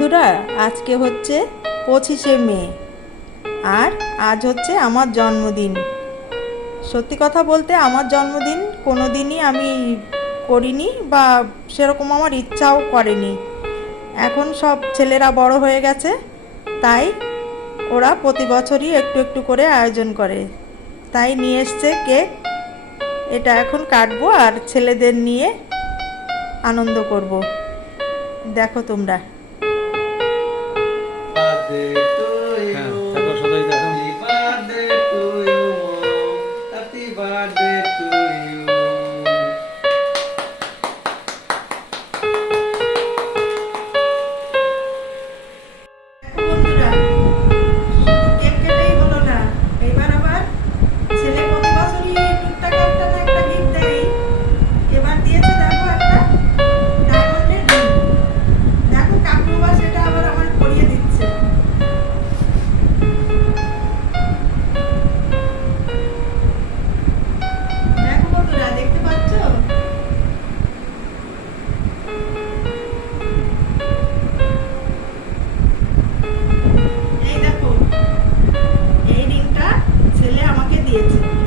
বন্ধুরা, আজকে হচ্ছে পঁচিশে মে আর আজ হচ্ছে আমার জন্মদিন। সত্যি কথা বলতে আমার জন্মদিন কোনো দিনই আমি করিনি বা সেরকম আমার ইচ্ছাও করেনি। এখন সব ছেলেরা বড় হয়ে গেছে, তাই ওরা প্রতি বছরই একটু একটু করে আয়োজন করে। তাই নিয়ে এসছে কেক। এটা এখন কাটবো আর ছেলেদের নিয়ে আনন্দ করব। দেখো তোমরা। Yes.